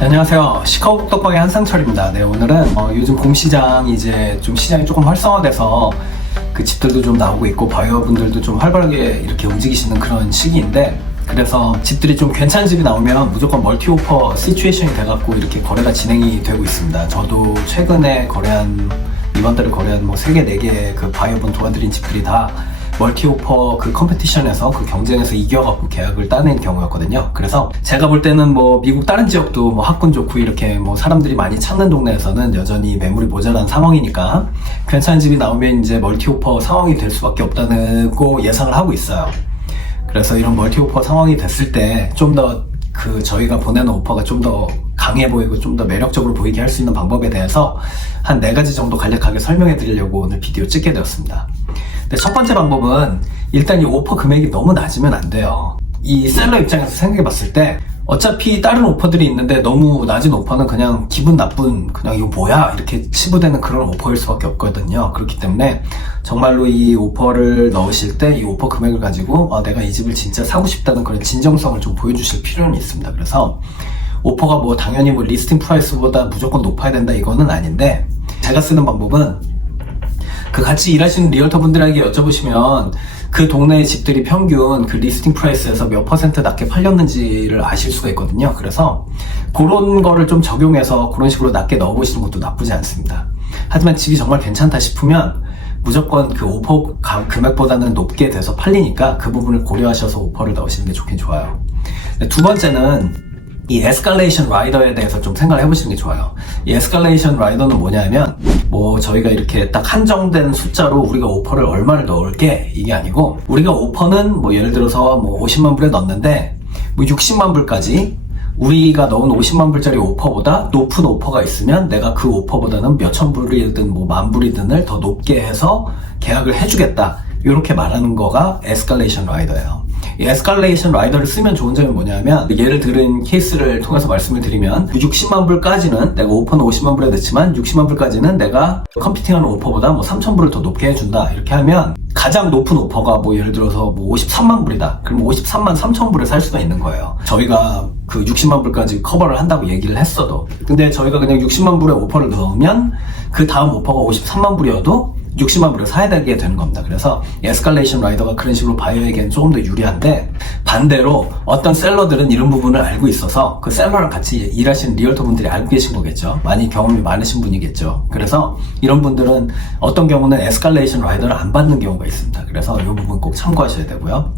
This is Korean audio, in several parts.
네, 안녕하세요. 시카고 떡방의 한상철입니다. 네, 오늘은 요즘 봄시장이 이제 좀 시장이 조금 활성화돼서 그 집들도 좀 나오고 있고 바이어분들도 좀 활발하게 이렇게 움직이시는 그런 시기인데, 그래서 집들이 좀 괜찮은 집이 나오면 무조건 멀티 오퍼 시츄에이션이 돼갖고 이렇게 거래가 진행이 되고 있습니다. 저도 최근에 이번 달에 거래한 뭐 3개, 4개 그 바이어분 도와드린 집들이 다 멀티 오퍼 그 컴페티션에서 그 경쟁에서 이겨갖고 계약을 따낸 경우였거든요. 그래서 제가 볼 때는 뭐 미국 다른 지역도 뭐 학군 좋고 이렇게 뭐 사람들이 많이 찾는 동네에서는 여전히 매물이 모자란 상황이니까 괜찮은 집이 나오면 이제 멀티 오퍼 상황이 될 수밖에 없다고 예상을 하고 있어요. 그래서 이런 멀티 오퍼 상황이 됐을 때 좀 더 그 저희가 보내는 오퍼가 좀 더 강해 보이고 좀 더 매력적으로 보이게 할 수 있는 방법에 대해서 한 4가지 정도 간략하게 설명해 드리려고 오늘 비디오 찍게 되었습니다. 첫 번째 방법은 일단 이 오퍼 금액이 너무 낮으면 안 돼요. 이 셀러 입장에서 생각해 봤을 때 어차피 다른 오퍼들이 있는데 너무 낮은 오퍼는 그냥 기분 나쁜, 그냥 이거 뭐야 이렇게 치부되는 그런 오퍼일 수밖에 없거든요. 그렇기 때문에 정말로 이 오퍼를 넣으실 때 이 오퍼 금액을 가지고 내가 이 집을 진짜 사고 싶다는 그런 진정성을 좀 보여주실 필요는 있습니다. 그래서 오퍼가 뭐 당연히 뭐 리스팅 프라이스보다 무조건 높아야 된다 이거는 아닌데, 제가 쓰는 방법은 그 같이 일하시는 리얼터 분들에게 여쭤보시면 그 동네의 집들이 평균 그 리스팅 프라이스에서 몇 % 낮게 팔렸는지를 아실 수가 있거든요. 그래서 그런 거를 좀 적용해서 그런 식으로 낮게 넣어보시는 것도 나쁘지 않습니다. 하지만 집이 정말 괜찮다 싶으면 무조건 그 오퍼 금액보다는 높게 돼서 팔리니까 그 부분을 고려하셔서 오퍼를 넣으시는 게 좋긴 좋아요. 두 번째는 이 에스컬레이션 라이더에 대해서 좀 생각을 해보시는 게 좋아요. 이 에스컬레이션 라이더는 뭐냐면 뭐 저희가 이렇게 딱 한정된 숫자로 우리가 오퍼를 얼마를 넣을게 이게 아니고, 우리가 오퍼는 뭐 예를 들어서 뭐 50만 불에 넣었는데 뭐 60만 불까지 우리가 넣은 50만 불짜리 오퍼보다 높은 오퍼가 있으면 내가 그 오퍼보다는 몇천 불이든 뭐 만 불이든을 더 높게 해서 계약을 해주겠다, 이렇게 말하는 거가 에스컬레이션 라이더예요. 이 에스컬레이션 라이더를 쓰면 좋은 점이 뭐냐면, 예를 들은 케이스를 통해서 말씀을 드리면 60만 불까지는 내가 오퍼는 50만 불에 넣지만 60만 불까지는 내가 컴피팅하는 오퍼보다 뭐 3천 불을 더 높게 해준다, 이렇게 하면 가장 높은 오퍼가 뭐 예를 들어서 뭐 53만 불이다. 그럼 53만 3천 불에 살 수가 있는 거예요. 저희가 그 60만 불까지 커버를 한다고 얘기를 했어도. 근데 저희가 그냥 60만 불에 오퍼를 넣으면 그 다음 오퍼가 53만 불이어도 60만 불에 사야 되게 되는 겁니다. 그래서 에스컬레이션 라이더가 그런 식으로 바이어에게는 조금 더 유리한데, 반대로 어떤 셀러들은 이런 부분을 알고 있어서 그 셀러랑 같이 일하시는 리얼터 분들이 알고 계신 거겠죠. 많이 경험이 많으신 분이겠죠. 그래서 이런 분들은 어떤 경우는 에스컬레이션 라이더를 안 받는 경우가 있습니다. 그래서 이 부분 꼭 참고하셔야 되고요.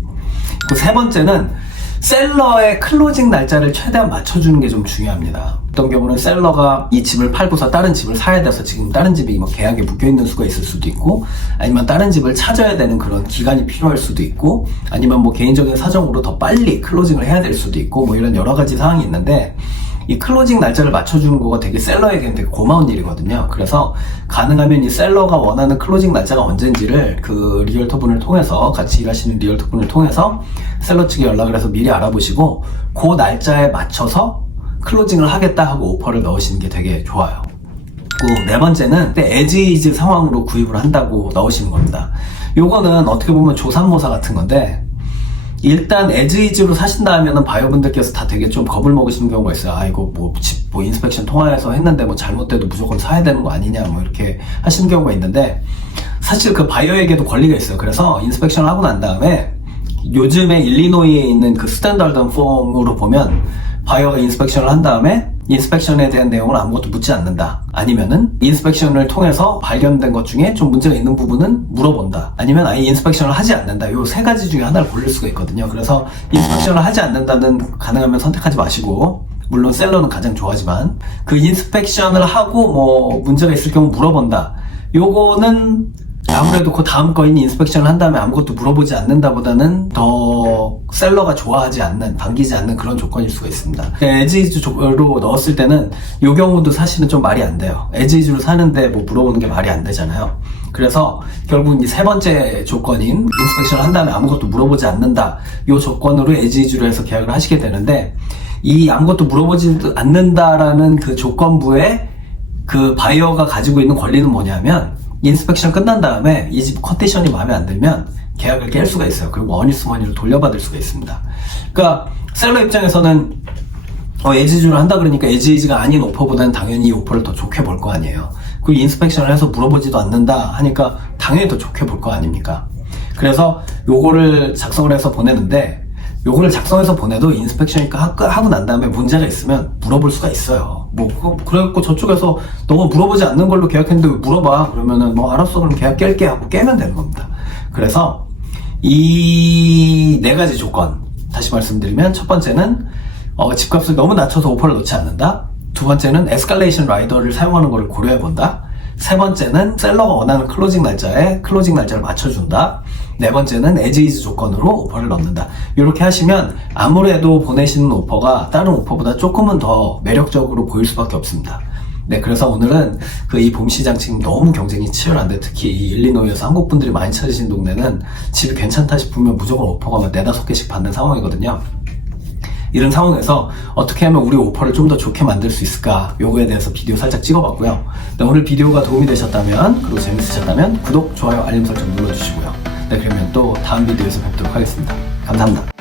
그 세 번째는 셀러의 클로징 날짜를 최대한 맞춰주는 게 좀 중요합니다. 어떤 경우는 셀러가 이 집을 팔고서 다른 집을 사야 돼서 지금 다른 집이 뭐 계약에 묶여있는 수가 있을 수도 있고, 아니면 다른 집을 찾아야 되는 그런 기간이 필요할 수도 있고, 아니면 뭐 개인적인 사정으로 더 빨리 클로징을 해야 될 수도 있고, 뭐 이런 여러 가지 상황이 있는데, 이 클로징 날짜를 맞춰주는 거가 되게 셀러에게는 되게 고마운 일이거든요. 그래서 가능하면 이 셀러가 원하는 클로징 날짜가 언제인지를 그 리얼터 분을 통해서, 같이 일하시는 리얼터 분을 통해서 셀러 측에 연락을 해서 미리 알아보시고 그 날짜에 맞춰서 클로징을 하겠다 하고 오퍼를 넣으시는 게 되게 좋아요. 네 번째는 에즈이즈 상황으로 구입을 한다고 넣으시는 겁니다. 요거는 어떻게 보면 조삼모사 같은 건데, 일단 에즈이즈로 사신다 하면은 바이어분들께서 다 되게 좀 겁을 먹으시는 경우가 있어요. 이거 뭐 집 뭐 인스펙션 통화해서 했는데 뭐 잘못돼도 무조건 사야 되는 거 아니냐 뭐 이렇게 하시는 경우가 있는데, 사실 그 바이어에게도 권리가 있어요. 그래서 인스펙션을 하고 난 다음에 요즘에 일리노이에 있는 그 스탠다드 폼으로 보면 바이어가 인스펙션을 한 다음에 인스펙션에 대한 내용을 아무것도 묻지 않는다, 아니면은 인스펙션을 통해서 발견된 것 중에 좀 문제가 있는 부분은 물어본다, 아니면 아예 인스펙션을 하지 않는다, 요 3가지 중에 하나를 고를 수가 있거든요. 그래서 인스펙션을 하지 않는다는 가능하면 선택하지 마시고, 물론 셀러는 가장 좋아하지만 그 인스펙션을 하고 뭐 문제가 있을 경우 물어본다, 요거는 아무래도 그 다음 거인 인스펙션을 한 다음에 아무것도 물어보지 않는다보다는 더 셀러가 좋아하지 않는, 반기지 않는 그런 조건일 수가 있습니다. 에즈이즈로 넣었을 때는 이 경우도 사실은 좀 말이 안 돼요. 에즈이즈로 사는데 뭐 물어보는 게 말이 안 되잖아요. 그래서 결국 이 세 번째 조건인 인스펙션을 한 다음에 아무것도 물어보지 않는다, 이 조건으로 에즈이즈로 해서 계약을 하시게 되는데, 이 아무것도 물어보지 않는다라는 그 조건부에 그 바이어가 가지고 있는 권리는 뭐냐면, 인스펙션 끝난 다음에 이 집 컨디션이 마음에 안 들면 계약을 깰 수가 있어요. 그리고 어니스머니를 돌려받을 수가 있습니다. 그러니까 셀러 입장에서는 에지이즈를 한다 그러니까 에지이즈가 아닌 오퍼보다는 당연히 이 오퍼를 더 좋게 볼 거 아니에요. 그리고 인스펙션을 해서 물어보지도 않는다 하니까 당연히 더 좋게 볼 거 아닙니까? 그래서 요거를 작성을 해서 보내는데, 요거를 작성해서 보내도 인스펙션이 하고 난 다음에 문제가 있으면 물어볼 수가 있어요. 그래갖고 저쪽에서 너가 물어보지 않는 걸로 계약했는데 왜 물어봐? 그러면은 알았어, 그럼 계약 깰게 하고 깨면 되는 겁니다. 그래서 이 4가지 조건, 다시 말씀드리면, 첫 번째는 집값을 너무 낮춰서 오퍼를 넣지 않는다. 두 번째는 에스컬레이션 라이더를 사용하는 것을 고려해 본다. 세 번째는 셀러가 원하는 클로징 날짜를 맞춰준다. 네 번째는 에지이즈 조건으로 오퍼를 넣는다. 이렇게 하시면 아무래도 보내시는 오퍼가 다른 오퍼보다 조금은 더 매력적으로 보일 수밖에 없습니다. 네, 그래서 오늘은 이 봄시장 지금 너무 경쟁이 치열한데, 특히 이 일리노이에서 한국 분들이 많이 찾으신 동네는 집이 괜찮다 싶으면 무조건 오퍼가 4-5개씩 받는 상황이거든요. 이런 상황에서 어떻게 하면 우리 오퍼를 좀 더 좋게 만들 수 있을까, 요거에 대해서 비디오 살짝 찍어봤고요. 네, 오늘 비디오가 도움이 되셨다면, 그리고 재밌으셨다면 구독, 좋아요, 알림 설정 눌러주시고요. 네, 그러면 또 다음 비디오에서 뵙도록 하겠습니다. 감사합니다.